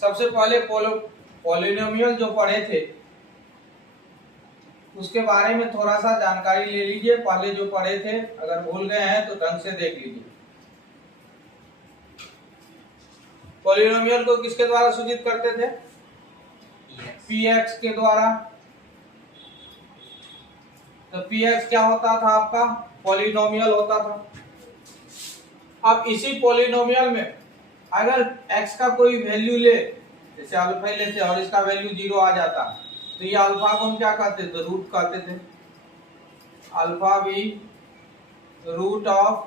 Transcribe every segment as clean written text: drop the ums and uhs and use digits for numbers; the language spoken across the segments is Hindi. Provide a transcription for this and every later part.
सबसे पहले पॉलिनोमियल जो पढ़े थे उसके बारे में थोड़ा सा जानकारी ले लीजिए। पहले जो पढ़े थे अगर भूल गए हैं तो ढंग से देख लीजिए। पॉलिनोमियल को किसके द्वारा सूचित करते थे? px के द्वारा। तो px क्या होता था आपका? पॉलिनोमियल होता था। अब इसी पॉलिनोमियल में अगर x का कोई वैल्यू ले, जैसे अल्फा लेते और इसका वैल्यू 0 आ जाता, तो ये अल्फा को हम क्या कहते थे? रूट कहते थे। अल्फा भी रूट ऑफ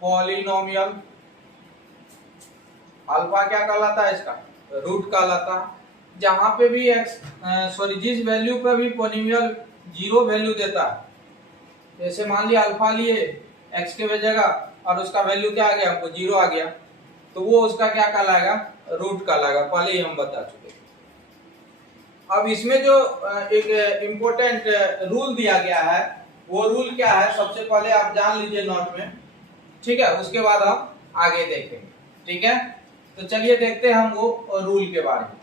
पॉलिनोमियल। अल्फा क्या कहलाता है? इसका रूट कहलाता है। जहां पे भी जिस वैल्यू पे भी पॉलिनोमियल 0 वैल्यू देता है, जैसे मान लिया अल्फा लिए x के जगह और उसका वैल्यू क्या आ गया? हमको 0 आ गया, तो वो उसका क्या कहलाएगा? रूट कहलाएगा। पहले ही हम बता चुके। अब इसमें जो एक इम्पोर्टेंट रूल दिया गया है, वो रूल क्या है? सबसे पहले आप जान लीजिए नोट में, ठीक है? उसके बाद हम आगे देखेंगे, ठीक है? तो चलिए देखते हैं हम वो रूल के बारे में।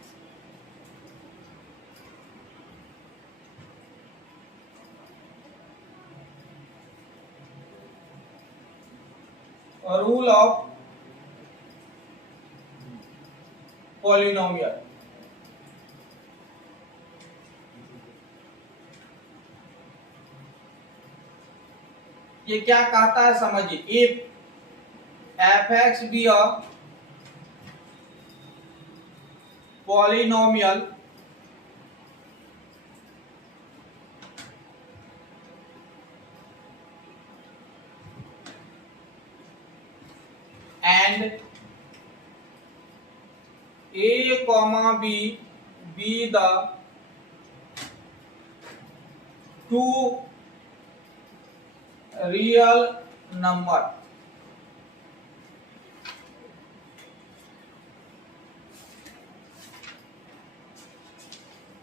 Rule of polynomial. ये क्या कहता है समझिए। If f(x) be a polynomial and a comma b be the two real number,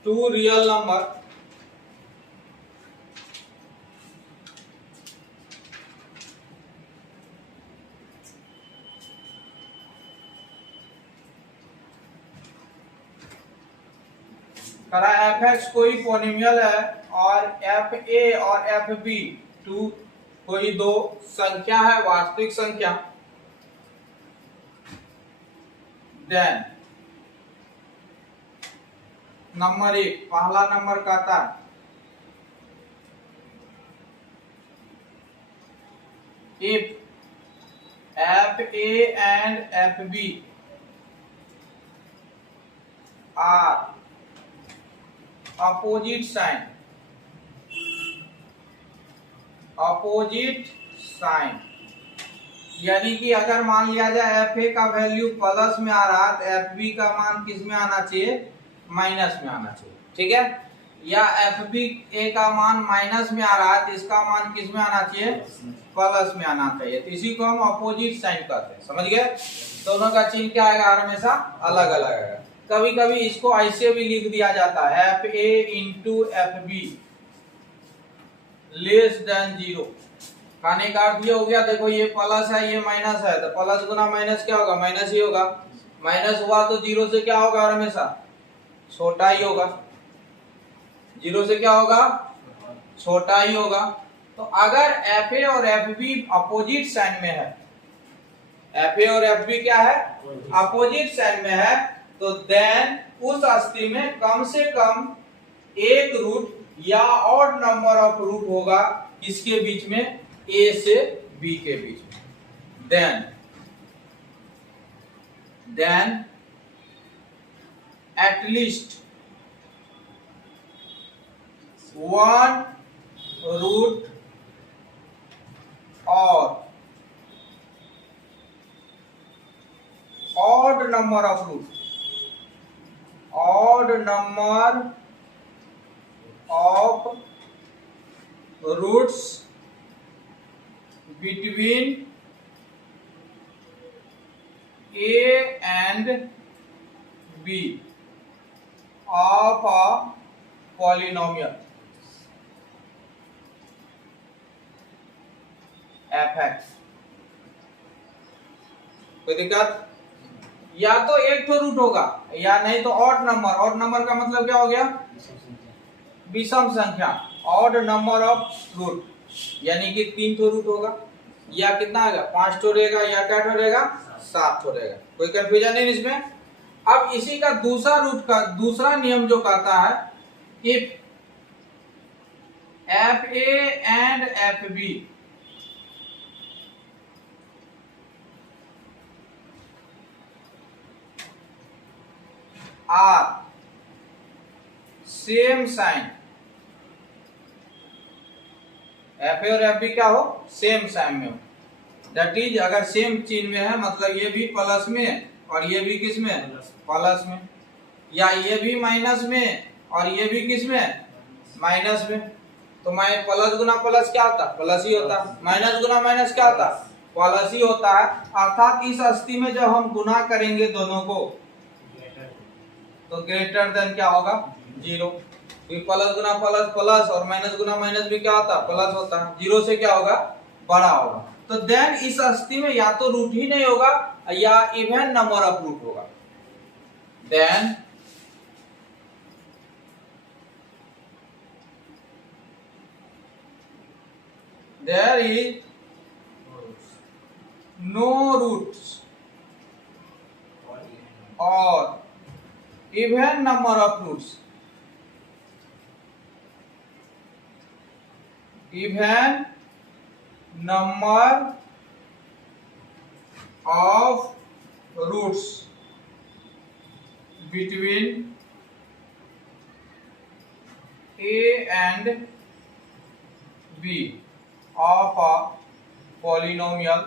two real number करा f(x) कोई पॉलिनोमियल है और f(a) और f(b) कोई दो संख्या है, वास्तविक संख्या, देन नंबर 1 पहला नंबर कहता है if f(a) and f(b) are opposite sign, यानी कि अगर मान लिया जाए fa का वैल्यू प्लस में आ रहा है तो fb का मान किस में आना चाहिए? माइनस में आना चाहिए, ठीक है? या fba का मान माइनस में आ रहा है तो इसका मान किस में आना चाहिए? प्लस में आना चाहिए। तो इसी को हम अपोजिट साइन कहते हैं, समझ गए? दोनों का चिन्ह क्या आएगा? हमेशा अलग अलग आएगा। कभी कभी इसको ऐसे भी लिख दिया जाता है fa into fb less than 0। कहने का अर्थ ये हो गया, देखो ये प्लस है ये माइनस है, तो प्लस गुना माइनस क्या होगा? माइनस ही होगा। माइनस हुआ तो 0 से क्या होगा? हमेशा छोटा ही होगा। 0 से क्या होगा? छोटा ही होगा। तो अगर fa और fb अपोजिट साइन में है, fa और fb क्या है? अपोजिट साइन में है, तो देन उस स्थिति में कम से कम एक रूट या ऑड नंबर ऑफ रूट होगा इसके बीच में, a से b के बीच में। Then at least one root or odd number of roots between a and b of a polynomial f(x). कोई दिक्कत? या तो एक तो रूट होगा या नहीं तो ऑड नंबर। ऑड नंबर का मतलब क्या हो गया? विषम संख्या। ऑड नंबर ऑफ रूट यानी कि 3 तो रूट होगा, या कितना आएगा? 5 तो रहेगा, या क्या तो रहेगा? 7 तो रहेगा। कोई कंफ्यूजन नहीं इसमें। अब इसी का दूसरा रूट का दूसरा नियम जो कहता है if f a and f b are same sign, f a और एफ बी क्या हो? सेम साइन में हो। दैट इज अगर सेम चिन्ह में है मतलब ये भी प्लस में और ये भी किस में? प्लस में। या ये भी माइनस में और ये भी किस में? माइनस में। तो मैं प्लस गुना प्लस क्या होता? प्लस ही होता। माइनस गुना माइनस क्या होता? प्लस ही होता है। अर्थात इस स्थिति में जब हम गुना करेंगे दोनों को तो ग्रेटर देन क्या होगा? 0। प्लस गुना प्लस प्लस और माइनस गुना माइनस भी क्या होता? प्लस होता है। 0 से क्या होगा? बड़ा होगा। तो देन इस स्थिति में या तो रूट ही नहीं होगा या इवन नंबर ऑफ रूट होगा। Then there is no roots or even number of roots. Even number of roots between A and B of a polynomial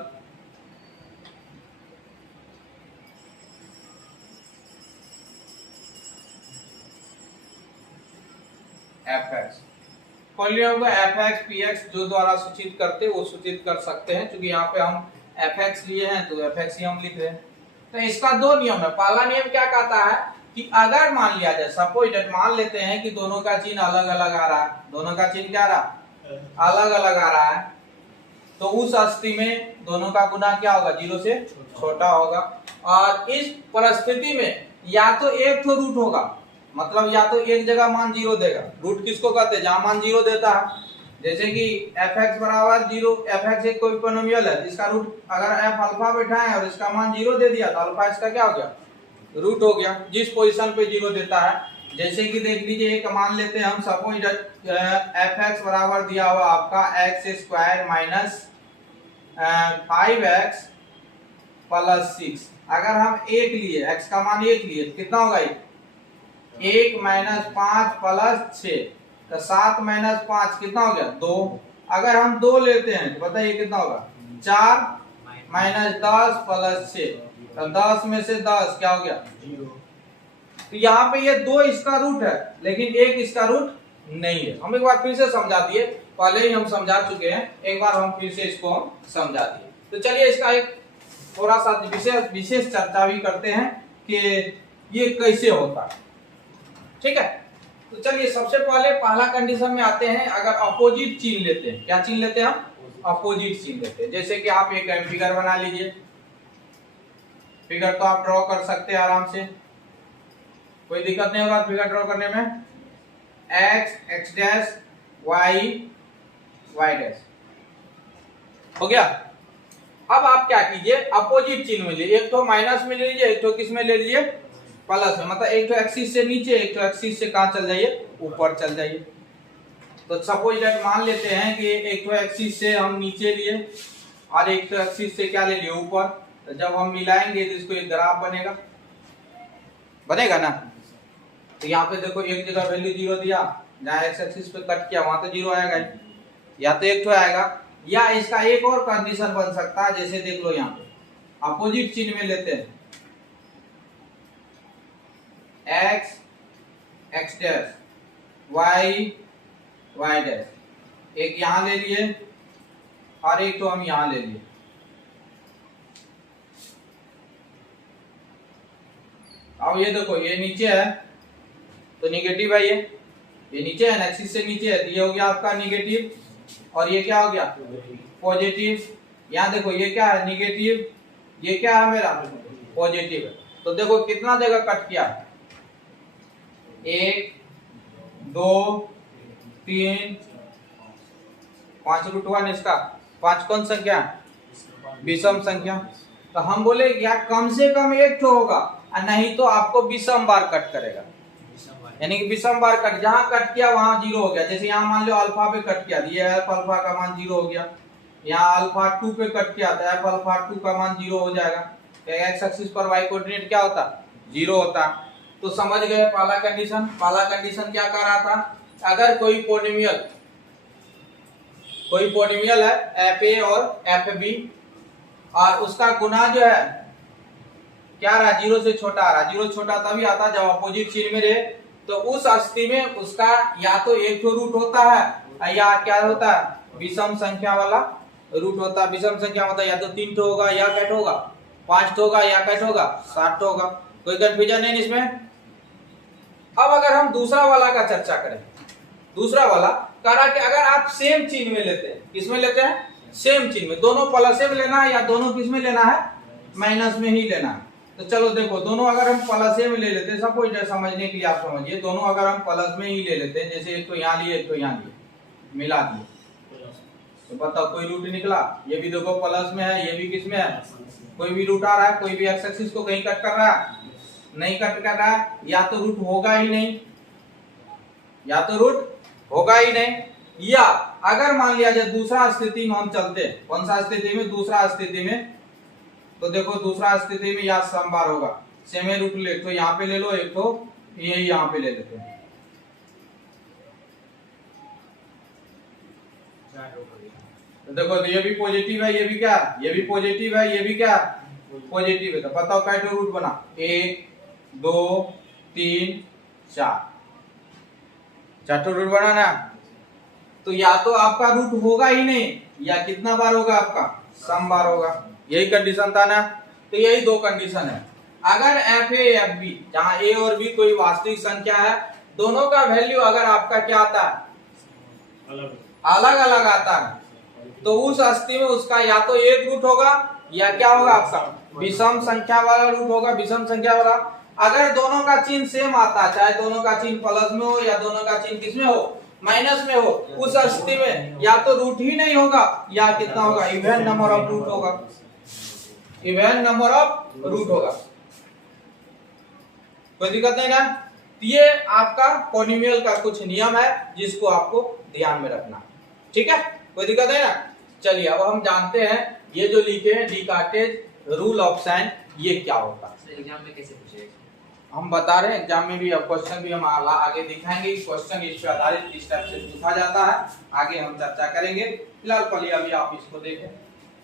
fx। Polynomial को fx px जो द्वारा सूचित करते वो सूचित कर सकते हैं। क्योंकि यहाँ पे हम fx लिए हैं तो fx ही हम लिख रहे हैं। तो इसका दो नियम है। पहला नियम क्या कहता है कि अगर मान लिया जाए, सपोज दैट मान लेते हैं कि दोनों का चिन्ह अलग अलग आ रहा है, दोनों का चिन्ह क्या आ रहा? अलग अलग आ रहा है, तो उस स्थिति में दोनों का गुना क्या होगा? 0 से छोटा होगा। और इस परिस्थिति में या तो एक तो रूट होगा, मतलब या तो एक जगह मान 0 देगा। रूट किसको कहते हैं? जहां मान 0 देता है। जैसे कि fx बराबर 0, fx एक कोई पॉलिनोमियल है जिसका रूट अगर f अल्फा बैठाए और इसका मान 0 दे दिया तो अल्फा इसका क्या हो गया? रूट हो गया, जिस पोजीशन पे 0 देता है। जैसे कि देख लीजिए एक मान लेते हैं हम, सपोज fx बराबर दिया हुआ आपका x² माइनस 5x प्लस 6। अगर हम 1 लिए, x का मान 1 लिए तो कितना होगा? 1 माइनस 5 प्लस 6, तो 7 माइनस 5 कितना हो गया? 2। अगर हम 2 लेते हैं तो बताइए कितना होगा? 4 माइनस 10 प्लस 6, तो 10 में से 10 क्या हो गया? 0। तो यहाँ पे ये 2 इसका रूट है लेकिन 1 इसका रूट नहीं है। हम एक बार फिर से समझा दिए, पहले ही हम समझा चुके हैं, एक बार हम फिर से इसको हम समझा दिए। तो चलिए इसका एक थोड़ा सा विशेष चर्चा भी करते हैं कि ये कैसे होता है। ठीक है, तो चलिए सबसे पहले पहला कंडीशन में आते हैं। अगर अपोजिट चिन्ह लेते हैं, क्या चिन्ह लेते हैं हम? अपोजिट चिन्ह लेते हैं। जैसे कि आप एक फिगर बना लीजिए, फिगर तो आप ड्रॉ कर सकते हैं आराम से, कोई दिक्कत नहीं होगा फिगर ड्रॉ करने में। x x dash y y dash हो गया। अब आप क्या कीजिए, अपोजिट चिन्ह में लीजिए। एक तो माइनस में ले लीजिए, एक तो किस में ले लीजिए? प्लस में। मतलब एक तो एक्सिस से नीचे, एक तो एक्सिस से कहां चल जाइए? ऊपर चल जाइए। तो सपोज दैट मान लेते हैं कि एक तो एक्सिस से हम नीचे लिए और एक तो एक्सिस से क्या ले लिए? ऊपर। तो जब हम मिलाएंगे तो इसको एक ग्राफ बनेगा, बनेगा ना। तो यहाँ पे देखो एक जगह वैल्यू 0 दिया, जहाँ एक्स एक्सिस पे कट किया वहां तो 0 आएगा ही। या तो एक तो आएगा, या इसका एक और कंडीशन बन सकता है। जैसे देख लो यहाँ पे अपोजिट चिन्ह में लेते हैं, x x dash y y dash, एक यहां ले लिए और एक तो हम यहां ले लिए। अब ये देखो ये नीचे है तो निगेटिव है, ये नीचे है ना, एक्सिस से नीचे है, तो ये हो गया आपका निगेटिव और ये क्या हो गया? पॉजिटिव। यहाँ देखो ये क्या है? निगेटिव, ये क्या है मेरा? पॉजिटिव है। तो देखो कितना देगा कट किया, 1 2 3 5 √1 इसका 5 कौन संख्या, विषम संख्या। तो हम बोले या कम से कम एक तो होगा और नहीं तो आपको विषम बार कट करेगा, यानी कि विषम बार कट, जहां कट किया वहां 0 हो गया। जैसे यहाँ मान लो अल्फा पे कट किया, ये अल्फा का मान 0 हो गया। यहाँ अल्फा 2 पे कट किया था, एफ अल्फा 2 का मान 0 हो जाएगा। एक्स एक्सिस पर वाई कोऑर्डिनेट क्या होता, 0 होता। तो समझ गए पहला कंडीशन। पहला कंडीशन क्या कह रहा था, अगर कोई पोलिनोमियल है एफ ए और एफ बी और उसका गुना जो है क्या रहा, 0 से छोटा आ रहा। 0 छोटा तभी आता जब अपोजिट चिन्ह में रहे। तो उस स्थिति में उसका या तो एक तो रूट होता है या क्या होता है, विषम संख्या वाला रूट होता है। विषम संख्या मतलब या तो 3 तो होगा या कैट होगा, 5 तो होगा या कैट होगा, 7 तो होगा। कोई कंफ्यूजन नहीं इसमें। अब अगर हम दूसरा वाला का चर्चा करें, दूसरा वाला कह रहा कि अगर आप सेम चिन्ह में लेते हैं, किसमें लेते हैं, सेम चिन्ह में, दोनों प्लस में लेना है या दोनों किस में लेना है, माइनस में ही लेना है। तो चलो देखो दोनों अगर हम प्लस में ले लेते हैं, सपोज समझने के लिए आप समझिए, दोनों अगर हम प्लस में ही ले लेते हैं, जैसे एक तो यहाँ लिए एक तो यहाँ लिए, मिला दिए, तो बताओ कोई रूट निकला। ये भी देखो प्लस में है, ये भी किस में है, कोई भी रूट आ रहा है, कोई भी एक्स एक्सिस को कहीं कट कर रहा है, नहीं कट कर रहा है, या तो रूट होगा ही नहीं, या तो रूट होगा ही नहीं। या अगर मान लिया जाए दूसरा स्थिति में हम चलते, कौन सा स्थिति में, दूसरा स्थिति में, तो देखो दूसरा स्थिति में या समबार होगा, सेम रूट ले, तो यहाँ पे ले लो, एक तो ये यहाँ पे ले लेते हैं। तो देखो ये भी पॉजिटिव है, ये भी क्या, ये भी पॉजिटिव है, ये भी क्या पॉजिटिव है। तो बताओ कैसे रूट बना, 1 2 3 4, चार रूट बना ना। तो या तो आपका रूट होगा ही नहीं, या कितना बार होगा आपका, सम बार होगा। यही कंडीशन था ना। तो यही दो कंडीशन है। अगर एफ ए एफ बी, जहां ए और बी कोई वास्तविक संख्या है, दोनों का वैल्यू अगर आपका क्या आता है, अलग अलग आता है, तो उस स्थिति में उसका या तो एक रूट होगा या क्या होगा आपका, विषम संख्या वाला रूट होगा, विषम संख्या वाला। अगर दोनों का चिन्ह सेम आता, चाहे दोनों का चिन्ह प्लस में हो या दोनों का चिन्ह किसमें हो, माइनस में हो, उस स्थिति में या तो रूट ही नहीं होगा या कितना होगा, इवन नंबर ऑफ रूट होगा, इवन नंबर ऑफ रूट होगा। कोई दिक्कत नहीं ना। ये आपका पॉलिनोमियल का कुछ नियम है जिसको आपको ध्यान में रखना, ठीक है, कोई दिक्कत नहीं ना। चलिए अब हम जानते हैं ये जो लिखे हैं डिकार्टेज रूल ऑफ साइन, ये क्या होता है, एग्जाम में कैसे पूछेगा, हम बता रहे हैं। एग्जाम में भी अब क्वेश्चन भी हम आगे दिखाएंगे, क्वेश्चन इस पे आधारित किस टाइप से पूछा जाता है, आगे हम चर्चा करेंगे। फिलहाल पहले अभी आप इसको देखें,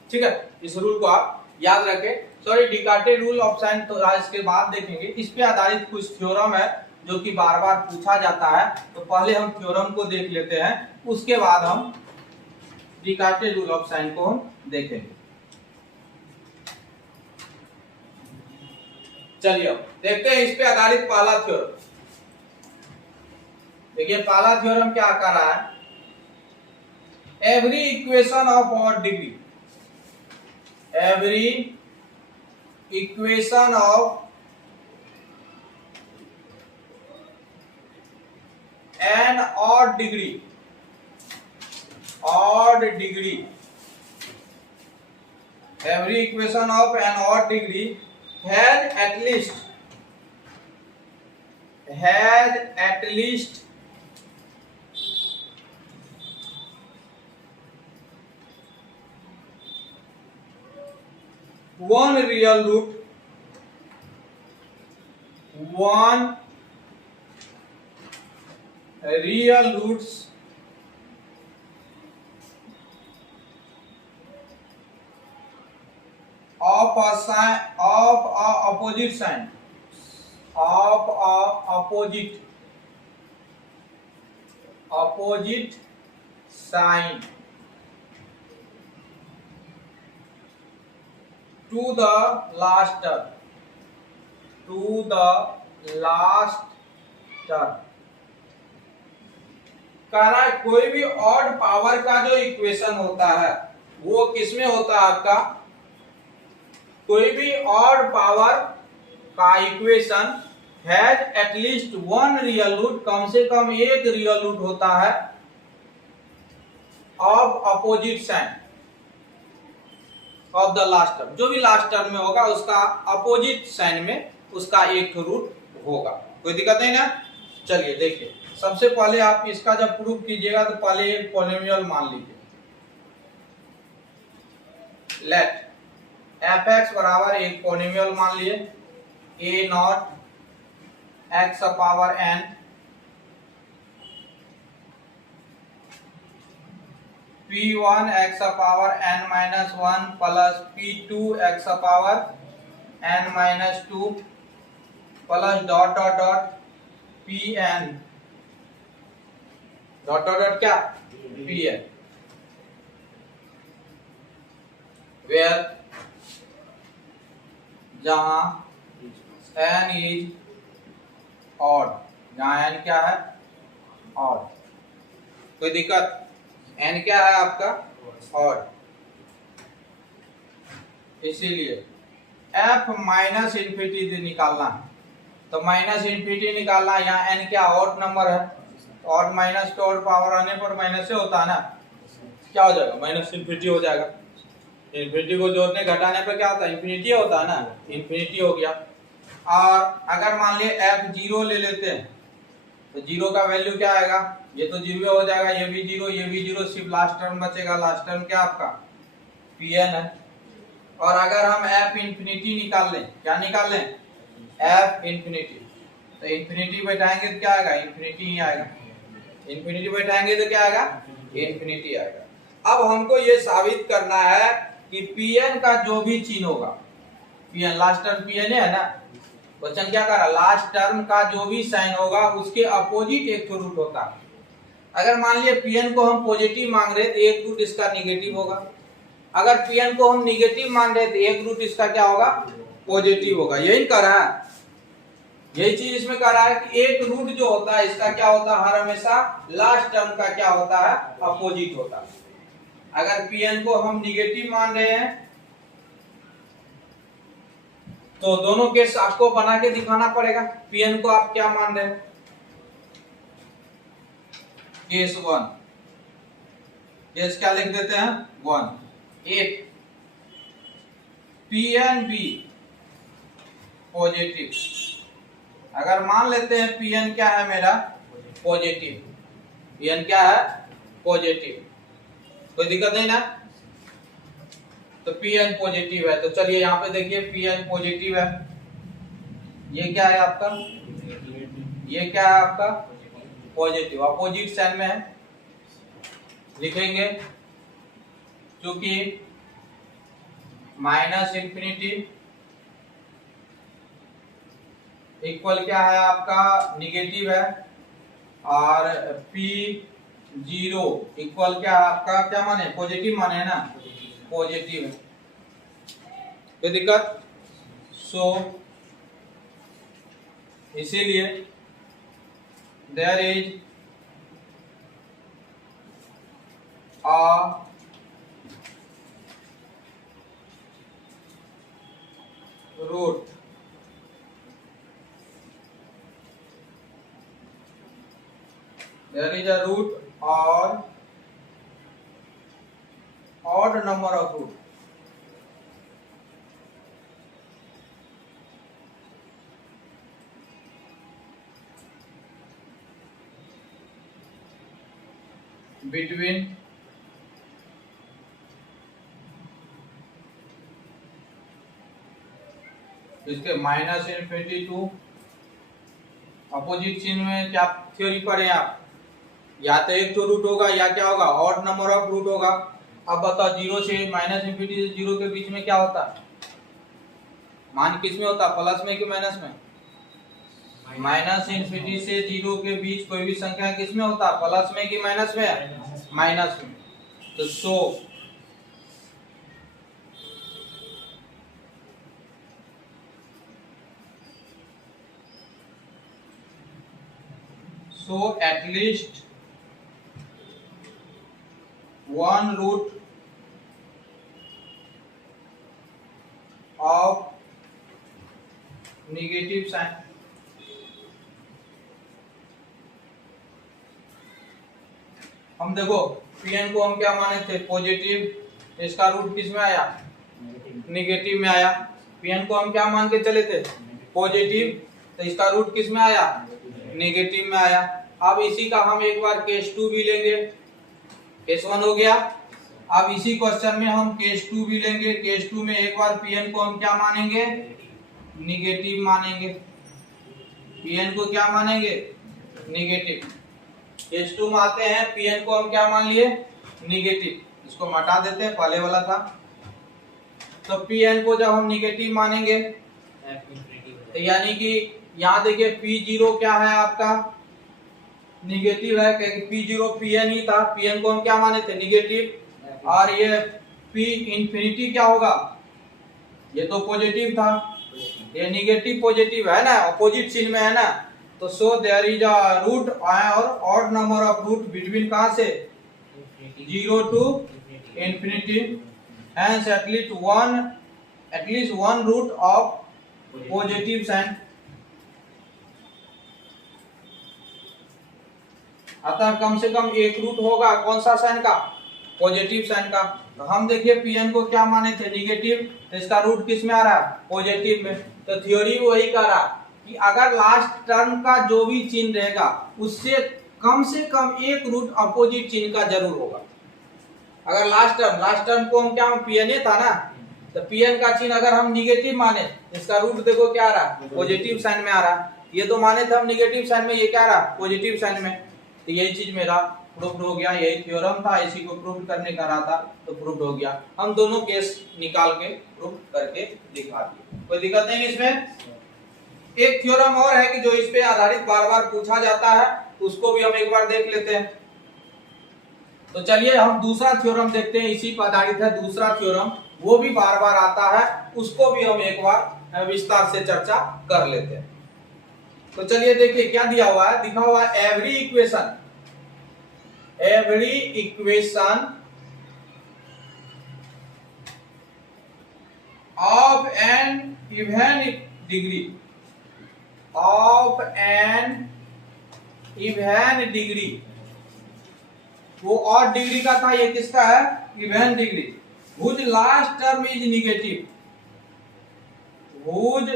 ठीक है, इस रूल को आप याद रखें। सॉरी डिकार्टेज रूल ऑफ साइन तो इसके बाद देखेंगे। इस पे आधारित कुछ थ्योरम है जो कि बार बार पूछा जाता है, तो पहले हम थ्योरम को देख लेते हैं, उसके बाद हम डिकार्टेज रूल ऑफ साइन को हम देखेंगे। चलिए अब देखते हैं इस पे आधारित पहला थ्योरम। देखिए पहला थ्योरम क्या कर रहा है, every equation of odd degree, every equation of an odd degree, odd degree, every equation of an odd degree has at least one real root, one real roots of a sign, of a opposite sign, of a opposite sign to the last term, to the last term। कह रहा है कोई भी ऑड पावर का जो इक्वेशन होता है वो किसमें होता है आपका, कोई भी ऑड पावर का equation has at least one real root, कम से कम एक रियल रूट होता है of opposite sign of the last term, जो भी लास्ट टर्म में होगा उसका अपोजिट साइन में उसका एक रूट होगा। कोई दिक्कत नहीं ना। चलिए देखिए, सबसे पहले आप इसका जब प्रूफ कीजिएगा तो पहले एक पॉलिनोमियल मान लीजिए। लेट fx बराबर एक पॉलिनोमियल मान लिए a not x power n p1 x power n minus 1 plus p2 x power n minus 2 plus dot dot dot pn dot dot dot क्या pn, वेयर जहां n इज ऑड, जहां n क्या है ऑड। कोई दिक्कत? n क्या है आपका ऑड, इसीलिए f माइनस इन्फिनिटी से निकालना है, तो माइनस इन्फिनिटी निकालना है। यहाँ n क्या ऑड नंबर है, ऑड माइनस के ऑड पावर आने पर माइनस से होता है ना, क्या हो जाएगा माइनस इन्फिनिटी हो जाएगा। इन्फिनिटी को जोड़ने घटाने पर क्या होता है इन्फिनिटी होता है ना, इन्फिनिटी हो गया। और अगर मान लिए f जीरो ले लेते हैं तो जीरो का वैल्यू क्या आएगा, ये तो जीरो हो जाएगा, ये भी जीरो, ये भी जीरो, सिर्फ लास्ट टर्म बचेगा। लास्ट टर्म क्या आपका pn है। और अगर हम f इंफिनिटी निकाल लें, क्या निकाल लें f इंफिनिटी, तो इंफिनिटी बैठाएंगे तो क्या आएगा इंफिनिटी ही आएगा, इंफिनिटी बैठाएंगे तो क्या आएगा इंफिनिटी आएगा। अब हमको ये साबित करना है कि pn का जो भी चिन्ह होगा, pn लास्ट टर्म pn है ना, क्वेश्चन क्या कर रहा है लास्ट टर्म का जो भी साइन होगा उसके अपोजिट एक रूट होता है। अगर मान लिए pn को हम पॉजिटिव मांग रहे तो एक रूट इसका निगेटिव होगा, अगर pn को हम निगेटिव मान रहे तो एक रूट इसका क्या होगा पॉजिटिव होगा। यही कर रहा है, यही चीज इसमें कर रहा है कि एक रूट जो होता है इसका क्या होता है हर हमेशा लास्ट टर्म का क्या होता है अपोजिट होता है। अगर pn को हम निगेटिव मान रहे हैं तो दोनों केस आपको बना के दिखाना पड़ेगा। pn को आप क्या मान रहे हैं, केस 1, केस क्या लिख देते हैं 1। एक pn भी पॉजिटिव, अगर मान लेते हैं pn क्या है मेरा पॉजिटिव, pn क्या है पॉजिटिव, कोई दिक्कत नहीं ना, तो pn पॉजिटिव है। तो चलिए यहाँ पे देखिए pn पॉजिटिव है, ये क्या है आपका, ये क्या है आपका पॉजिटिव, अपोजिट साइन में है, लिखेंगे क्योंकि माइनस इंफिनिटी इक्वल क्या है आपका निगेटिव है, और p0 इक्वल क्या है आपका क्या माने पॉजिटिव माने है ना, पॉजिटिव है, कोई दिक्कत। सो इसीलिए there is a root there is a root or odd number of root between इसके माइनस इन्फिनिटी टू अपोजिट चिन्ह में क्या थ्योरी पढ़े आप, या तो एक तो रूट होगा या क्या होगा ऑड नंबर ऑफ रूट होगा। अब बताओ जीरो से माइनस इन्फिनिटी से जीरो के बीच में क्या होता है, मान किस में होता है प्लस में कि माइनस में, माइनस इन्फिनिटी से जीरो के बीच कोई भी संख्या किस में होता है प्लस में कि माइनस में, माइनस में। तो so at least one root of negative sign. हम देखो Pn को हम क्या माने थे पॉजिटिव, इसका रूट किस में आया निगेटिव में आया। Pn को हम क्या मान के चले थे पॉजिटिव, तो इसका रूट किस में आया नेगेटिव में आया। अब इसी का हम एक बार केस 2 भी लेंगे, केस 1 हो गया। अब इसी क्वेश्चन में हम केस 2 भी लेंगे। केस 2 में एक बार Pn को हम क्या मानेंगे निगेटिव मानेंगे। Pn को क्या मानेंगे निगेटिव। केस 2 में आते हैं, Pn को हम क्या मान लिए निगेटिव, इसको हटा देते हैं पहले वाला था। तो Pn को जब हम निगेटिव मानेंगे तो यानी कि यहाँ देखिए P0 क्या है आपका निगेटिव है, क्योंकि P0 Pn ही था। Pn को हम क्या माने थे निगेटिव, और ये P इंफिनिटी क्या होगा, ये तो पॉजिटिव था, ये निगेटिव पॉजिटिव है ना, अपोजिट चिन्ह में है ना। तो so there is a root और odd number of root between कहां से 0 to infinity, hence at least one root of positive sign. अतः कम से कम एक रूट होगा कौन सा साइन का पॉजिटिव साइन का। तो हम देखिए Pn को क्या माने थे निगेटिव, तो इसका रूट किस में आ रहा है पॉजिटिव में। तो थ्योरी वही कह रहा कि अगर लास्ट टर्म का जो भी चिन्ह रहेगा उससे कम से कम एक रूट अपोजिट चिन्ह का जरूर होगा। अगर लास्ट टर्म को हम क्या Pn था ना, तो Pn का चिन्ह अगर हम निगेटिव माने, इसका रूट देखो क्या आ रहा है पॉजिटिव साइन में आ रहा है। ये तो माने थे हम निगेटिव साइन में, ये क्या आ रहा पॉजिटिव साइन में। तो यही चीज मेरा प्रूफ हो गया, यही थ्योरम था, इसी को प्रूफ करने का रहा था तो प्रूफ हो गया। हम दोनों केस निकाल के प्रूफ करके दिखा दिए, कोई दिक्कत नहीं इसमें। एक थ्योरम और है कि जो इस पे आधारित बार बार पूछा जाता है, उसको भी हम एक बार देख लेते हैं। तो चलिए हम दूसरा थ्योरम देखते हैं, इसी पर आधारित है दूसरा थ्योरम, वो भी बार बार आता है, उसको भी हम एक बार विस्तार से चर्चा कर लेते हैं। तो चलिए देखिए क्या दिया हुआ है, दिखा हुआ है every equation of an even degree, वो और डिग्री का था, ये किसका है even degree, whose last term is negative, whose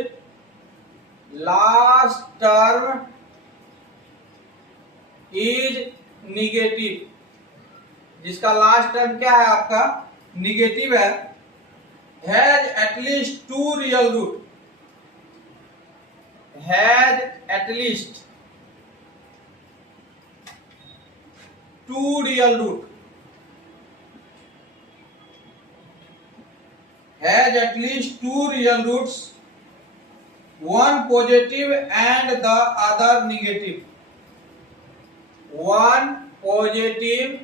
last term is negative, जिसका लास्ट टर्म क्या है आपका निगेटिव है, has at least two real root, has at least two real root, has at least two real roots, one positive and the other negative, one positive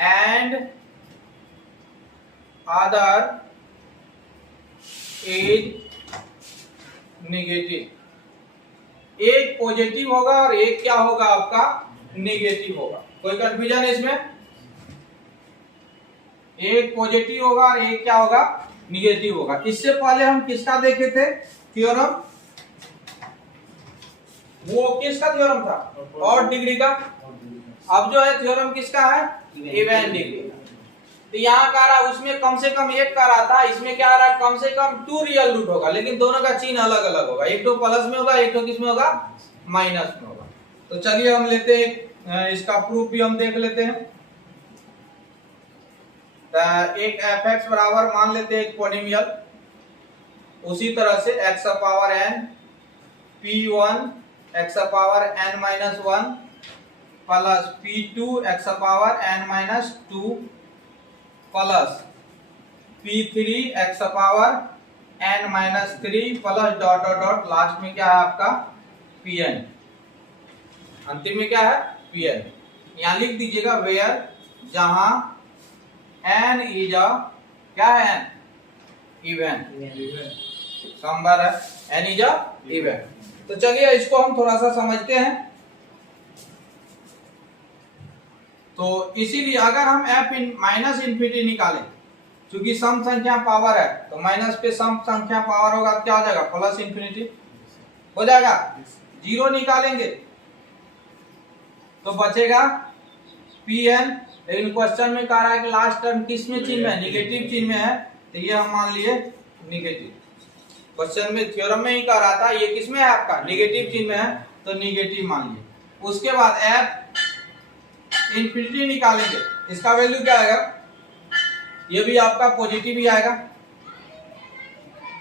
and other is negative। एक पॉजिटिव होगा और एक क्या होगा आपका नेगेटिव होगा। कोई कंफ्यूजन है इसमें? एक पॉजिटिव होगा और एक क्या होगा निगेटिव होगा। इससे पहले हम किसका देखे थे थ्योरम, वो किसका थ्योरम था और डिग्री का। अब जो है थ्योरम किसका है इवन डिग्री। तो यहाँ का रहा उसमें कम से कम एक का रहा था, इसमें क्या आ रहा कम से कम टू रियल रूट होगा, लेकिन दोनों का चिन्ह अलग अलग होगा, एक तो प्लस में होगा एक तो किस में होगा माइनस में होगा। तो चलिए हम लेते हैं इसका प्रूफ भी हम देख लेते हैं। एक fx बराबर मान लेते हैं एक पॉलिनोमियल, उसी तरह से x power n p1 x power n minus 1 plus p2 x power n minus 2 plus p3 x power n minus 3 plus dot dot dot last में क्या है आपका pn, अंतिम में क्या है pn। यहां लिख दीजिएगा वेयर, जहां n इज अ क्या है n इवन, संबर है n इज अ इवन। तो चलिए इसको हम थोड़ा सा समझते हैं। तो इसीलिए अगर हम f इन माइनस इन्फिनिटी निकालें क्योंकि सम संख्या पावर है तो माइनस पे सम संख्या पावर होगा क्या हो जाएगा प्लस इंफिनिटी हो जाएगा। जीरो निकालेंगे तो बचेगा Pn। लेकिन क्वेश्चन में कह रहा है कि लास्ट टर्म किस में चिन्ह में है निगेटिव चिन्ह में है तो ये हम मान लिए निगेटिव। क्वेश्चन में थ्योरम में ही कह रहा था ये किस में है आपका निगेटिव चिन्ह में है तो निगेटिव मान लिए। उसके बाद f इंफिनिटी निकालेंगे इसका वैल्यू क्या आएगा ये भी आपका पॉजिटिव ही आएगा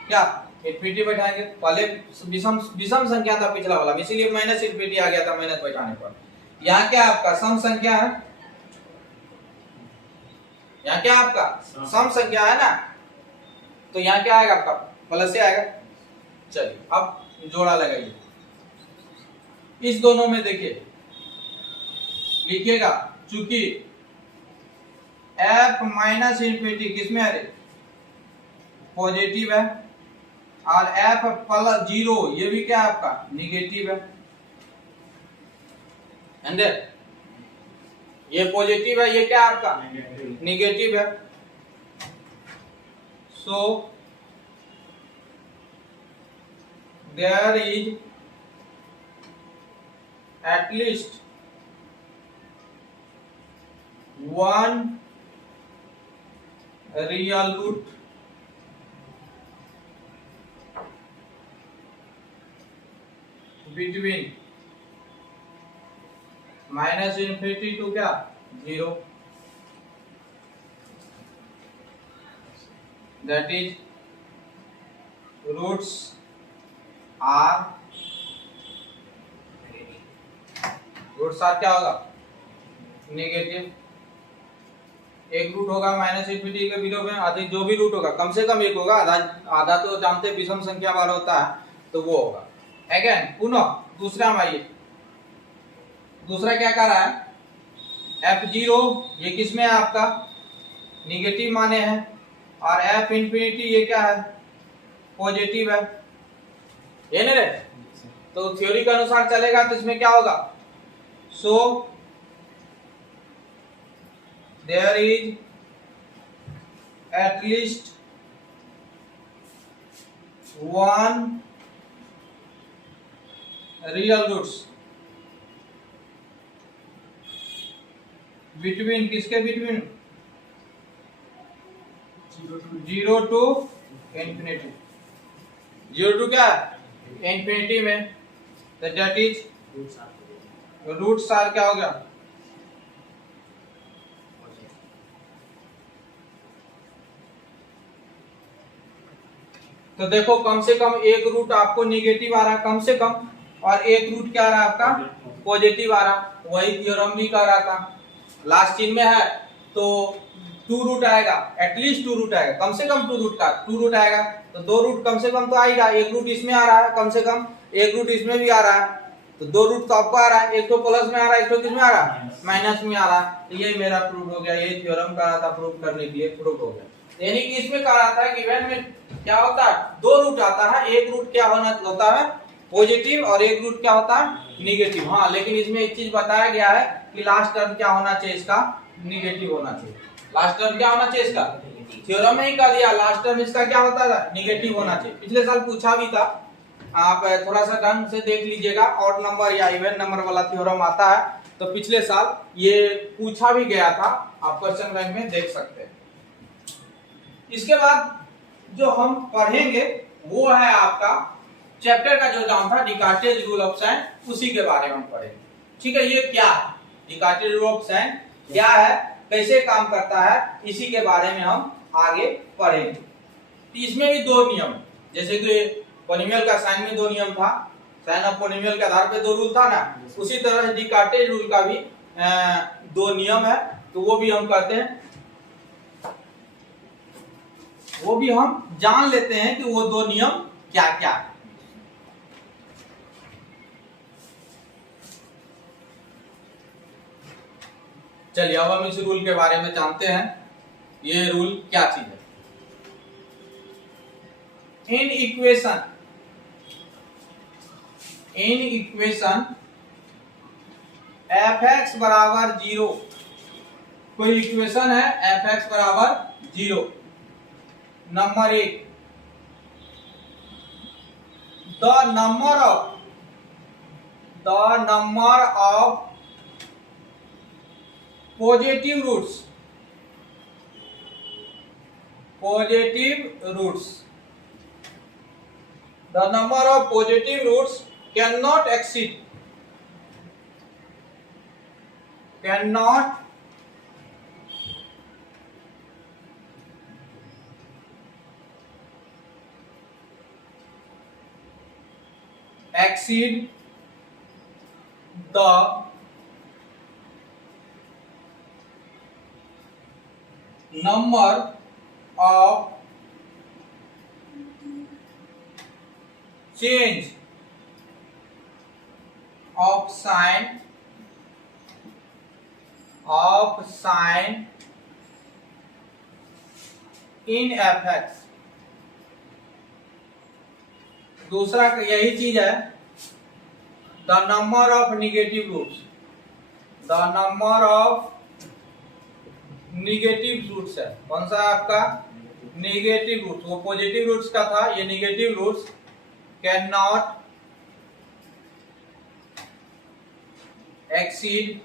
क्या इंफिनिटी बैठाएंगे पहले विषम संख्या था पिछला वाला इसीलिए माइनस इंफिनिटी आ गया था माइनस बैठाने पर। यहाँ क्या आपका सम संख्या है यहाँ क्या आपका सम संख्या है ना तो यहाँ क्या आएगा आपका प्लस से आएगा। चलिए अब जोड़ा लगाइए इस दोनों में देखिए लिखिएगा चूंकि f माइनस इंफिनिटी किसमें है पॉजिटिव है और f प्लस जीरो ये भी क्या है आपका निगेटिव है एंड ये पॉजिटिव है ये क्या आपका निगेटिव है। So there is at least one real root between minus infinity to क्या zero that is roots are क्या होगा नेगेटिव। एक रूट होगा माइनस इंफिनिटी के बिलो में अधिक जो भी रूट होगा कम से कम एक होगा आधा तो जानते विषम संख्या वाला होता है तो वो होगा। अगेन पुनः दूसरा में आइए दूसरा क्या कर रहा है f0 ये किसमें है आपका निगेटिव माने हैं और f इंफिनिटी ये क्या है पॉजिटिव है ये नहीं रे तो थ्योरी के अनुसार चलेगा तो इसमें क्या होगा so there is at least one real roots between किसके between zero to infinity zero to क्या इंफिनिटी में दैट इज रूट सार क्या हो गया तो देखो कम से कम एक रूट आपको निगेटिव आ रहा है कम से कम और एक रूट क्या आ रहा है आपका पॉजिटिव आ रहा वही थ्योरम भी कह रहा था लास्ट चिन्ह में है तो टू रूट आएगा एटलीस्ट टू रूट आएगा कम से कम टू रूट आएगा तो दो रूट कम से कम तो आएगा एक रूट इसमें आ रहा है कम से कम एक रूट इसमें भी आ रहा है तो दो रूट तो आपको आ रहा है एक तो प्लस में आ रहा है एक तो किसमें आ रहा है माइनस में आ रहा है तो ये मेरा प्रूफ हो गया ये थ्योरम कह रहा था प्रूफ करने के लिए प्रूफ हो गया। यानी कि इसमें कह रहा था कि इवेंट में क्या होता है दो रूट आता है एक रूट क्या होता है पॉजिटिव और एक रूट क्या होता है निगेटिव। हाँ लेकिन इसमें एक चीज बताया गया है कि लास्ट टर्म क्या होना चाहिए इसका निगेटिव होना चाहिए लास्ट टर्म क्या होना चाहिए इसका थ्योरम में ही कह दिया लास्ट टर्म इसका क्या होता था निगेटिव होना चाहिए। पिछले साल पूछा भी था आप थोड़ा सा ढंग से देख लीजिएगा ऑड नंबर या इवन नंबर वाला थ्योरम आता है तो पिछले साल ये पूछा भी गया था आप क्वेश्चन बैंक में देख सकते हैं। इसके बाद जो हम पढ़ेंगे वो है आपका चैप्टर का जो नाम था डिकार्टेज रूल ऑफ साइन उसी के बारे में हम पढ़ेंगे। ठीक है ये क्या है डिकार्टेज रूल ऑफ साइन क्या है कैसे काम करता है इसी के बारे में हम आगे पढ़ेंगे। तो इसमें भी दो नियम जैसे कि पोलिनोमियल का साइन में दो नियम था साइन ऑफ पोलिनोमियल के आधार पे दो रूल था ना उसी तरह डिकार्टेज रूल का भी दो नियम है तो वो भी हम कहते हैं वो भी हम जान लेते हैं कि वो दो नियम क्या क्या है। चलिए अब हम इस रूल के बारे में जानते हैं ये रूल क्या चीज है। इन इक्वेशन f(x) बराबर 0 कोई इक्वेशन है f(x) बराबर 0 नंबर 1, the number of positive roots the number of positive roots cannot exceed the number of change of sign in fx। दूसरा यही चीज है, the number of negative roots, the number of negative roots है। कौन सा आपका निगेटिव रूट्स, वो पॉजिटिव रूट्स का था, ये negative roots can not exceed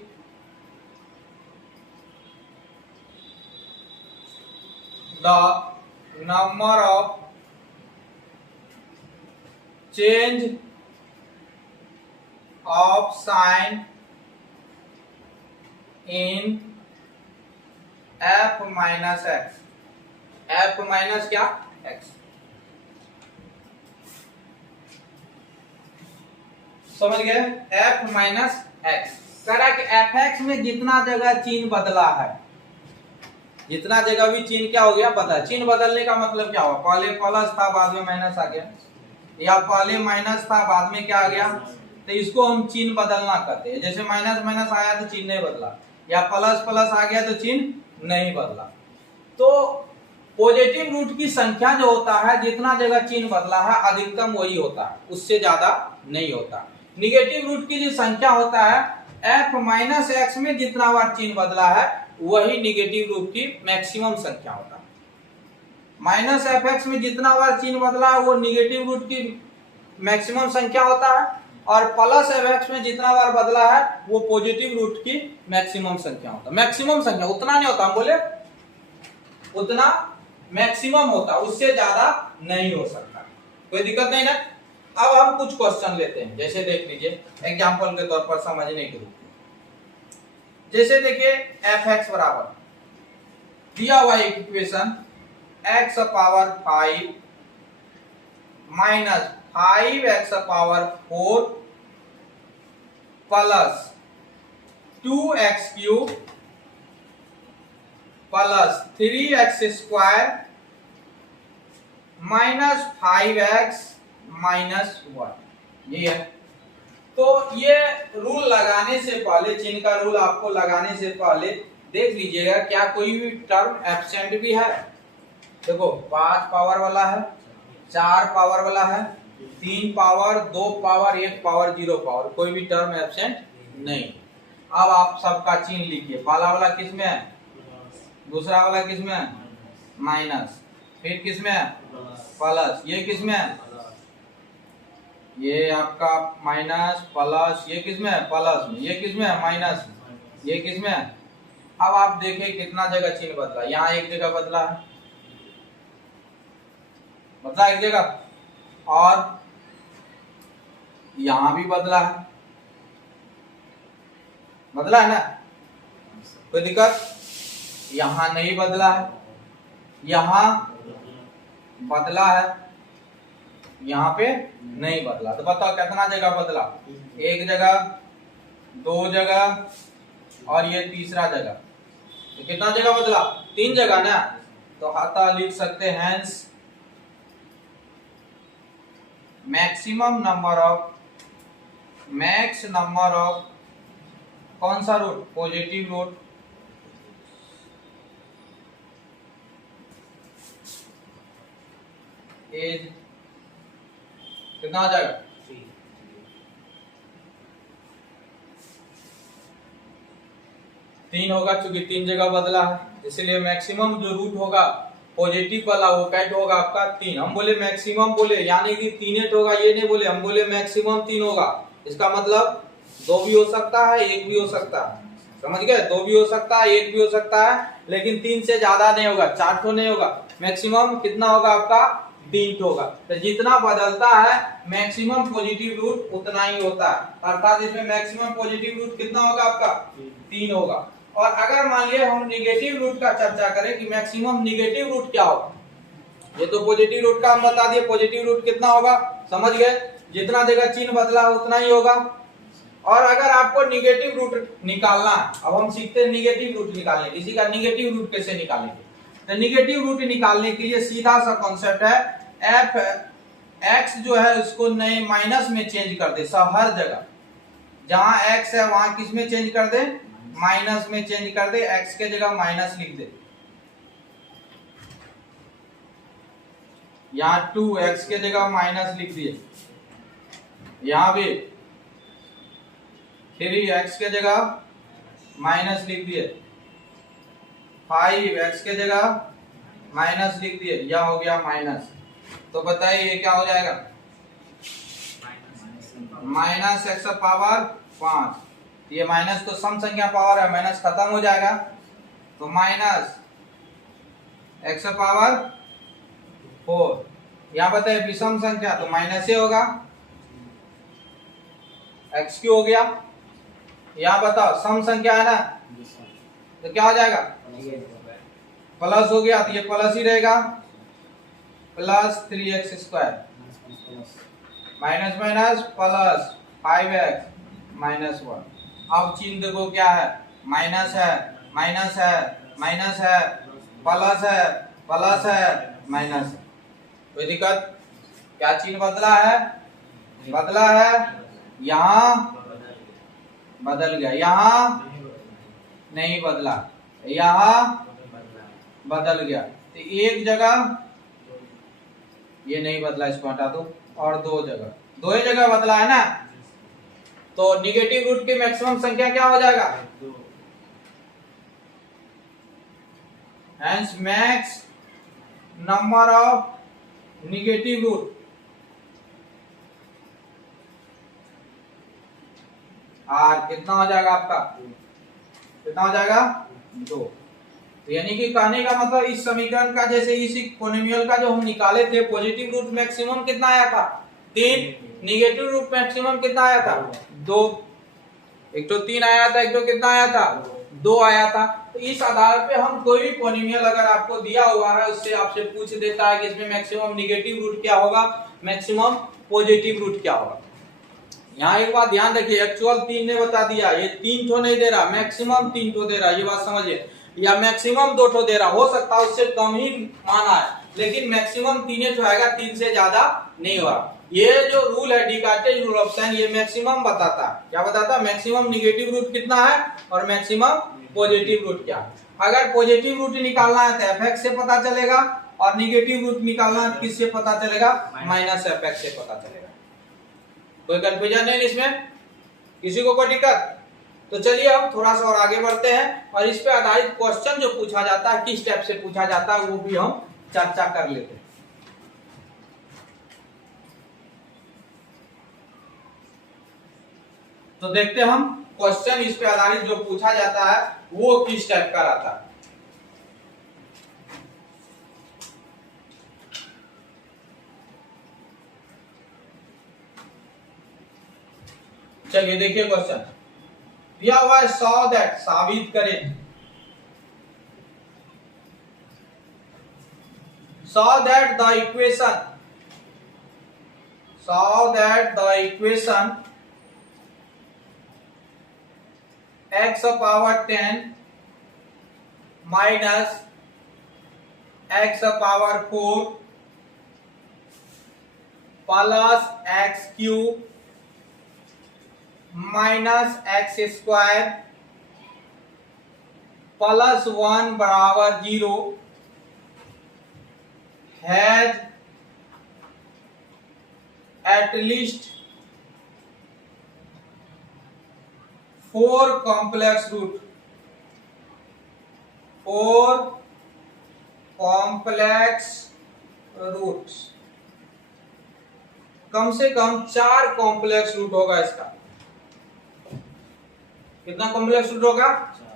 the number of change of sign in f minus x, f minus क्या x। समझ गए, f माइनस एक्स। कह रहा है कि fx में जितना जगह चिन्ह बदला है, जितना जगह भी चिन्ह क्या हो गया बदला। चिन्ह बदलने का मतलब क्या हुआ, पहले प्लस था बाद में माइनस आ गया, या पहले माइनस था बाद में क्या आ गया, तो इसको हम चिन्ह बदलना कहते हैं। जैसे माइनस माइनस आया तो चिन्ह नहीं बदला, या प्लस प्लस आ गया तो चिन्ह नहीं बदला। तो पॉजिटिव रूट की संख्या जो होता है, जितना जगह चिन्ह बदला है अधिकतम वही होता है, उससे ज्यादा नहीं होता। निगेटिव रूट की जो संख्या होता है, f माइनस एक्स में जितना बार चिन्ह बदला है वही निगेटिव रूट की मैक्सिमम संख्या होता है। माइनस एफ एक्स में जितना बार चिन्ह बदला है वो निगेटिव रूट की मैक्सिमम संख्या होता है, और प्लस एफ एक्स में जितना बार बदला है वो पॉजिटिव रूट की मैक्सिमम संख्या होता है। मैक्सिमम संख्या उतना नहीं होता, हम बोले उतना मैक्सिमम होता, उससे ज्यादा नहीं हो सकता। कोई दिक्कत नहीं ना। अब हम कुछ क्वेश्चन लेते हैं, जैसे देख लीजिए एग्जांपल के तौर पर समझने के लिए। जैसे देखिए एफ एक्स बराबर दिया हुआ equation x power 5 minus 5x power 4 plus 2x cube plus 3x square minus 5x minus 1, ये है। तो ये रूल लगाने से पहले, चिन्ह का रूल आपको लगाने से पहले देख लीजिएगा क्या कोई भी टर्म एब्सेंट भी है। देखो 5 पावर वाला है, 4 पावर वाला है, 3 पावर, 2 पावर, 1 पावर, 0 पावर, कोई भी टर्म एब्सेंट नहीं। अब आप सबका चिन्ह लिखिए। पहला वाला किस में है, दूसरा वाला किस में है माइनस, फिर किस में है प्लस, ये किस में है, ये आपका माइनस प्लस, ये किस में है प्लस में, ये किस में है माइनस, ये किस में है। अब आप देखें कितना जगह चिन्ह बदला, यहाँ एक जगह बदला है, बदला एक जगह, और यहां भी बदला है, बदला है ना, कोई दिक्कत। यहां नहीं बदला है, यहां बदला है, यहां पे नहीं बदला। तो बताओ कितना जगह बदला, एक जगह, 2 जगह और ये तीसरा जगह, तो कितना जगह बदला 3 जगह ना। तो हाथा लिख सकते हैं hence maximum number of, max number of कौन सा रूट, पॉजिटिव रूट इज कितना आ जाएगा 3 होगा, क्योंकि 3 जगह बदला है, इसलिए मैक्सिमम जो रूट होगा पॉजिटिव वाला वो कैट होगा आपका 3। हम बोले मैक्सिमम बोले यानी कि 3 होगा, ये नहीं बोले, हम बोले मैक्सिमम 3 होगा। इसका मतलब 2 भी हो सकता है, 1 भी हो सकता है, समझ गए? 2 भी हो सकता है, 1 भी हो सकता है, लेकिन 3 से ज्यादा नहीं होगा, 4 ठो नहीं होगा। मैक्सिमम कितना होगा आपका? 3 होगा। तो जितना बदलता है मैक्सिमम पॉजिटिव रूट उतना ही होता है, अर्थात इसमें मैक्सिमम पॉजिटिव रूट कितना होगा आपका? 3 होगा। और अगर मान लिया हम निगेटिव रूट का चर्चा करें कि मैक्सिमम निगेटिव रूट क्या होगा, ये तो पॉजिटिव रूट का हम बता दिए, पॉजिटिव रूट कितना होगा, समझ गए? जितना जगह चिन्ह बदला उतना ही होगा। और अगर आपको निगेटिव रूट निकालना है, अब हम सीखते हैं निगेटिव रूट निकालने, किसी का निगेटिव रूट कैसे निकालेंगे। तो निगेटिव रूट निकालने के लिए सीधा सा कॉन्सेप्ट है, एफ एक्स जो है उसको नए माइनस में चेंज कर दे। सब हर जगह जहां एक्स है वहां किस में चेंज कर दे? माइनस में चेंज कर दे। एक्स के जगह माइनस लिख दे। यहाँ 2 एक्स के जगह माइनस लिख दिए, यहाँ भी 3 एक्स के जगह माइनस लिख दिए, 5 एक्स के जगह माइनस लिख दिए, यह हो गया माइनस। तो बताइए ये क्या हो जाएगा? Minus x power 5। ये माइनस तो सम संख्या पावर है, माइनस खत्म हो जाएगा, तो माइनस एक्स पावर 4। यहाँ बताइए विषम संख्या तो माइनस ही होगा, एक्स क्यू हो गया। यहाँ बताओ सम संख्या है ना, तो क्या हो जाएगा? प्लस हो गया, तो ये प्लस ही रहेगा, plus 3x² minus minus plus 5x minus 1। अब चिन्ह देखो क्या है, माइनस है, माइनस है, माइनस है, प्लस है, प्लस है, माइनस है। कोई दिक्कत? क्या चिन्ह बदला है? बदला है, यहाँ बदल गया, यहाँ नहीं बदला, यहाँ बदल गया। तो एक जगह ये नहीं बदला, इसको हटा दो, और 2 जगह, 2 ही जगह बदला है ना। तो निगेटिव रूट की मैक्सिमम संख्या क्या हो जाएगा? Hence max number of negative root are कितना हो जाएगा आपका? कितना हो जाएगा? 2। यानी कि कहने का मतलब इस समीकरण का, जैसे इस पॉलिनोमियल का जो हम निकाले थे, पॉजिटिव रूट मैक्सिमम कितना आया था? 3। निगेटिव रूट मैक्सिमम कितना आया था? 2। एक तो 3 आया था, एक तो कितना आया था? 2 आया था। तो इस आधार पे हम कोई भी पॉलिनोमियल अगर आपको दिया हुआ है, उससे आपसे पूछ देता है कि इसमें मैक्सिमम निगेटिव रूट क्या होगा, मैक्सिमम पॉजिटिव रूट क्या होगा। यहाँ एक बात ध्यान रखिए, एक्चुअल 3 ने बता दिया, ये 3 ठो नहीं दे रहा, मैक्सिमम 3 ठो दे रहा, ये बात समझिए, या मैक्सिमम 2 ठो दे रहा, हो सकता है उससे कम ही माना है, लेकिन मैक्सिमम 3 ठो आएगा, 3 से ज्यादा नहीं होगा। ये जो रूल है डिकार्टेज रूल ऑफ साइन, ये मैक्सिमम बताता है। क्या बताता है? मैक्सिमम निगेटिव रूट कितना है और मैक्सिमम पॉजिटिव रूट क्या है। अगर पॉजिटिव रूट निकालना है तो एफ से पता चलेगा, और निगेटिव रूट निकालना है किससे पता चलेगा? माइनस एफ से पता चलेगा। कोई कंफ्यूजन नहीं इसमें? किसी को कोई दिक्कत? तो चलिए हम थोड़ा सा और आगे बढ़ते हैं, और इस पे आधारित क्वेश्चन जो पूछा जाता है, किस टाइप से पूछा जाता है, वो भी हम चर्चा कर लेते हैं। तो देखते हैं हम क्वेश्चन इस पे आधारित जो पूछा जाता है वो किस टाइप का रहता है। चलिए देखिए क्वेश्चन दिया हुआ है, सो दैट, साबित करें, so that the equation x power 10 minus x power 4 plus x cube minus X square plus 1 बराबर 0 has at least 4 complex root, 4 complex roots, कम से कम 4 कॉम्प्लेक्स रूट होगा इसका। कितना कॉम्प्लेक्स रूट होगा?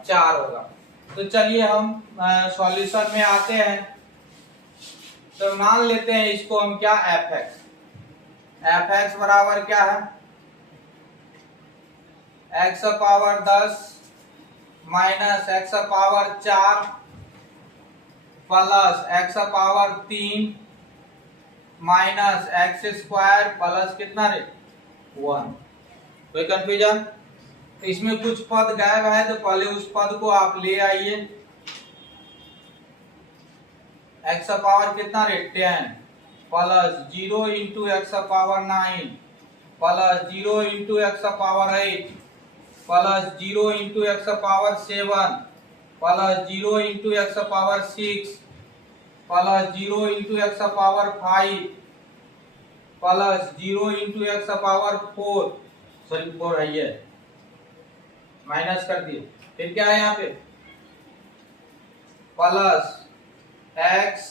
4 होगा। तो चलिए हम सॉल्यूशन में आते हैं। तो मान लेते हैं इसको हम क्या, एफ एक्स बराबर क्या है, x power 10 minus x power 4 plus x power 3 minus X square plus कितना रे 1। कोई कंफ्यूजन? इसमें कुछ पद गायब है तो पहले उस पद को आप ले आइए। एक्स पावर कितना रे 10 plus 0 into x power 9 plus 0 into x power 8 plus 0 into x power 7 plus 0 into x power 6 plus 0 into x power 5 plus 0 into x power 4, sorry 4 है ये, माइनस कर दिए। फिर क्या है यहाँ पे, plus x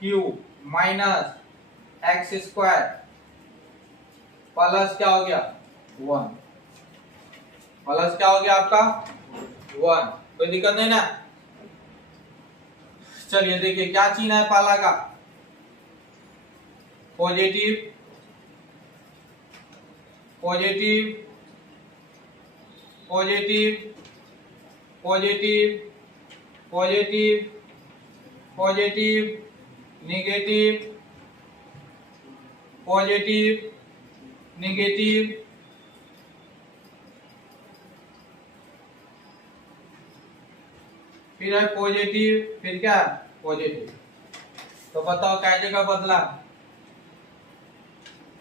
cube minus X square plus क्या हो गया 1, प्लस क्या हो गया आपका 1। कोई दिक्कत नहीं ना? चलिए देखिए क्या चिन्ह है पहला का, positive positive positive positive positive positive negative positive negative फिर है पॉजिटिव, फिर क्या पॉजिटिव। तो बताओ क्या जगह बदला,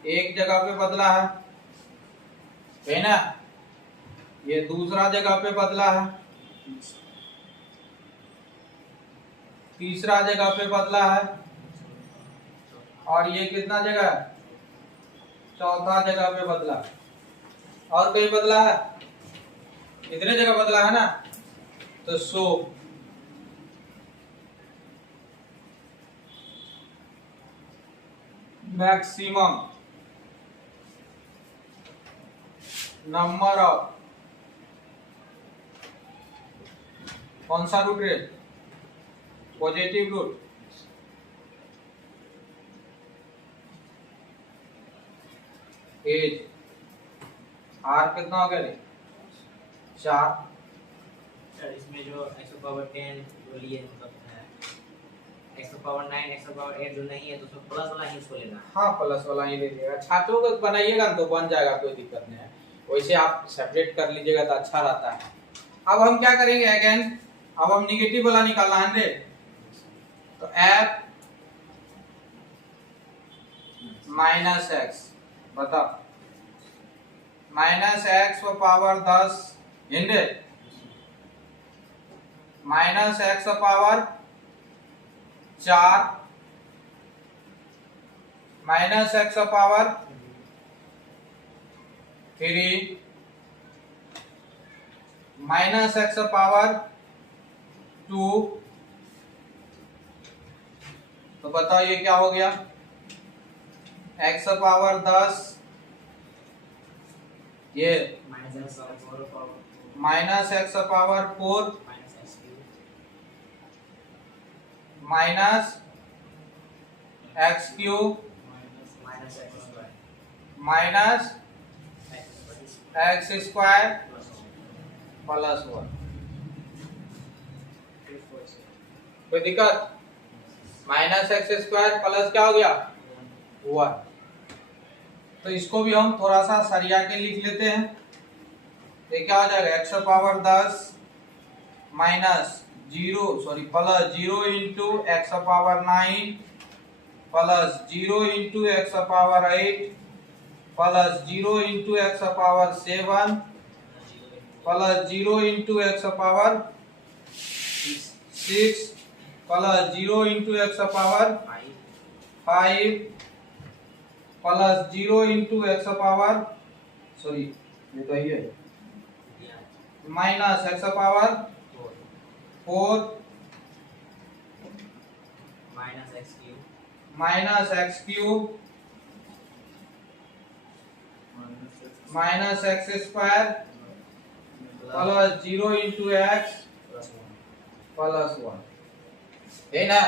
एक जगह पे बदला है ना, ये दूसरा जगह पे बदला है, तीसरा जगह पे बदला है, और ये कितना जगह, चौथा जगह पे बदला। और कहीं बदला है? कितने जगह बदला है ना? तो सो मैक्सिमम नंबर ऑफ, कौन सा रूट है, पॉजिटिव रूट, एज आर कितना हो गया 4। सर इसमें जो x पावर 10 जो लिए मतलब x पावर 9 x पावर 8 जो नहीं है तो उसमें प्लस वाला ही इसको लेना। हाँ प्लस वाला ही ले लीजिएगा, छात्रों को बनाइएगा तो बन जाएगा, कोई दिक्कत नहीं है। वैसे आप सेपरेट कर लीजिएगा तो अच्छा रहता है। अब हम क्या करेंगे अगेन, अब हम निगेटिव वाला निकालना है रे, तो f माइनस एक्स, बताओ माइनस एक्स पावर 10 हिंदे minus x power 4 minus x power 3 minus x power 2। तो बताओ ये क्या हो गया, एक्स पावर 10, ये minus x power 4 minus x cube minus X square plus 1। कोई दिक्कत? माइनस एक्स स्क्वायर प्लस क्या हो गया 1। तो इसको भी हम थोड़ा सा सरिया के लिख लेते हैं। ये क्या हो जाएगा, x power 10 minus plus 0 into x power 9 plus 0 into x power 8 plus 0 into x power 7 plus 0 into x power 6 plus 0 into x power 5 plus 0 into x power ये तो ये minus x power 4 minus x cube minus X square plus 0 into x plus 1, है ना?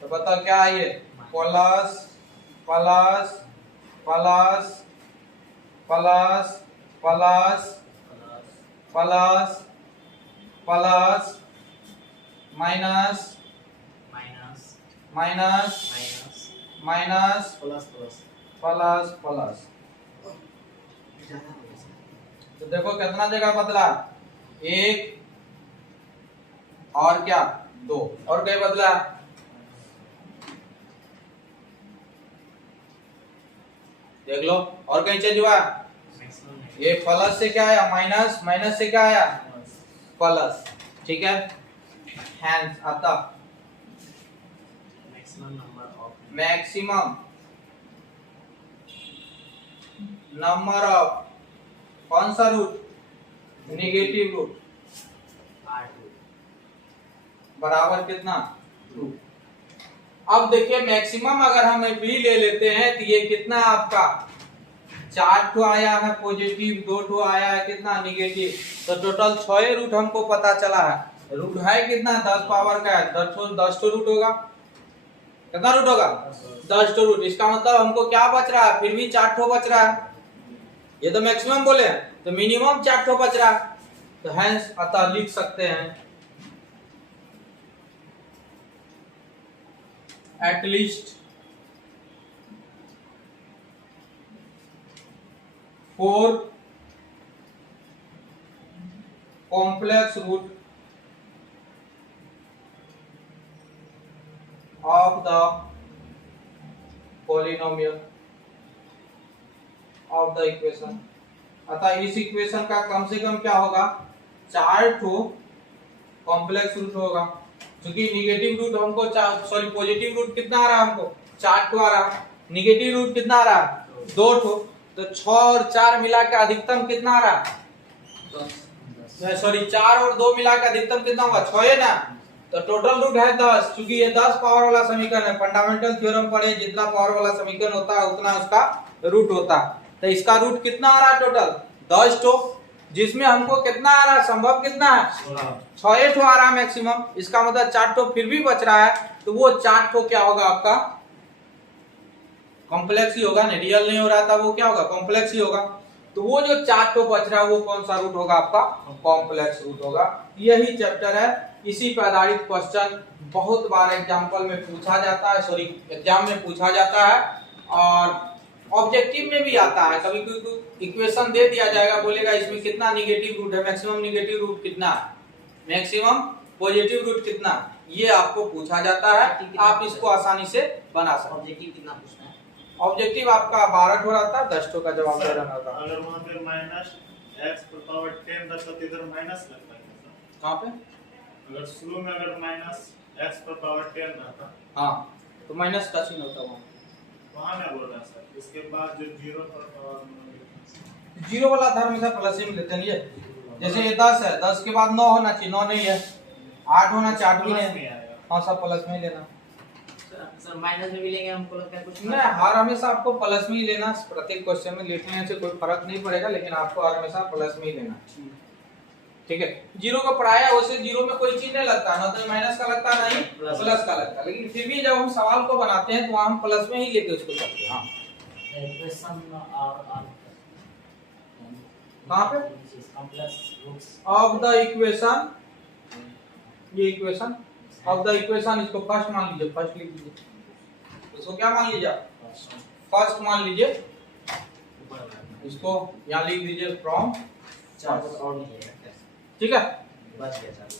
तो बताओ क्या है ये? Plus plus plus plus plus plus plus minus minus minus minus minus plus plus plus plus. ज्यादा हो गया। तो देखो कितना जगह बदला? 1 और क्या 2, और क्या बदला? देख लो और कहीं चेंज हुआ? मैक्सिमम ये प्लस से क्या आया? माइनस, माइनस से क्या आया? प्लस। ठीक है, हैंस आता maximum number of maximum number of कौन सा रूट? नेगेटिव रूट R2 बराबर कितना? 2। अब देखिए मैक्सिमम अगर हम भी ले लेते हैं तो ये कितना आपका 4 ठो आया है पॉजिटिव, 2 ठो आया है कितना नेगेटिव, तो टोटल 6 रूट हमको पता चला है। रूट है कितना? 10 पावर का है, 10 ठो रूट होगा। कितना रूट होगा? 10 ठो रूट। इसका मतलब हमको क्या बच रहा है? फिर भी 4 ठो बच रहा है। ये तो मैक्सिमम बोले तो मिनिमम 4 ठो बच रहा है, तो हेंस अतः लिख सकते हैं at least 4 complex root of the polynomial of the equation। अतः इस इक्वेशन का कम से कम क्या होगा? 4 ठो कॉम्प्लेक्स रूट होगा, क्योंकि निगेटिव रूट हमको पॉजिटिव रूट कितना आ रहा है? हमको 4 ठो आ रहा है। निगेटिव रूट कितना आ रहा है? 2 ठो। तो 6 और 4 मिला के अधिकतम कितना आ रहा है? सॉरी 4 और 2 मिला के अधिकतम कितना हुआ? 6 है ना? तो टोटल रूट है 10, क्योंकि ये 10 पावर वाला समीकरण है। फंडामेंटल थ्योरम पढ़े, जितना पावर वाला समीकरण होता है उतना उसका रूट होता है। तो इसका रूट कितना आ रहा है? टोटल 10 ठो, जिसमें हमको कितना आ रहा है? संभव कितना है? 6 ठो आ रहा है मैक्सिमम। इसका मतलब 4 ठो फिर भी बच रहा है, तो वो 4 ठो क्या होगा आपका? कॉम्प्लेक्स ही होगा ना, रियल नहीं हो रहा था, वो क्या होगा? कॉम्प्लेक्स ही होगा। तो वो जो 4 ठो बच रहा है वो कौन सा रूट होगा आपका? कॉम्प्लेक्स रूट होगा। यही चैप्टर है, इसी पर आधारित क्वेश्चन बहुत बार एग्जाम्पल में पूछा जाता है, सॉरी एग्जाम में पूछा जाता है, और ऑब्जेक्टिव में भी आता है। कभी कोई इक्वेशन दे दिया जाएगा, बोलेगा इसमें कितना नेगेटिव रूट है, मैक्सिमम नेगेटिव रूट कितना है, मैक्सिमम पॉजिटिव रूट कितना, ये आपको पूछा जाता है। आप इसको आसानी से बना सकते हैं। ऑब्जेक्टिव कितना पूछना है? ऑब्जेक्टिव आपका 12 ठो रहता है, 10 ठो का जवाब दे रहा था। अगर वहां पे माइनस x पर पावर 10 रहता तो इधर माइनस लगता है क्या? कहां पे? अगर शुरू में अगर माइनस x पर पावर 10 रहता, हाँ, तो माइनस का चिन्ह होता है वहां मैं बोल रहा सर, इसके बाद जो 0 पर पावर जीरो वाला धर्म में प्लस ही में लेते हैं। ये जैसे ये 10 है, 10 के बाद 9 होना चाहिए, 9 नहीं है, 8 होना चाहिए, 8 भी प्लस नहीं। नहीं आएगा। हाँ, सब प्लस में ही लेना। सर माइनस में भी लेंगे हमको लगता है कुछ नहीं, हर हमेशा आपको प्लस में ही लेना। प्रत्येक क्वेश्चन में लिखने से कोई फर्क नहीं पड़ेगा, लेकिन आपको हर हमेशा प्लस में ही लेना। ठीक है, जीरो का प्राय वैसे जीरो में कोई चीज नहीं लगता, ना तो माइनस का लगता है, नहीं प्लस का लगता है, लेकिन फिर भी जब हम सवाल को बनाते हैं तो वहां हम प्लस में ही लेके उसको करते हैं। हाँ, इक्वेशन और कहां पे? Complex roots of the equation, ये इक्वेशन ऑफ द इक्वेशन, इसको फर्स्ट मान लीजिए, फर्स्ट लिख लीजिए। इसको क्या मान लीजिए? फर्स्ट मान लीजिए, इसको यहाँ लिख दीजिए फ्रॉम। चार और नहीं है, ठीक है, बच गया सर।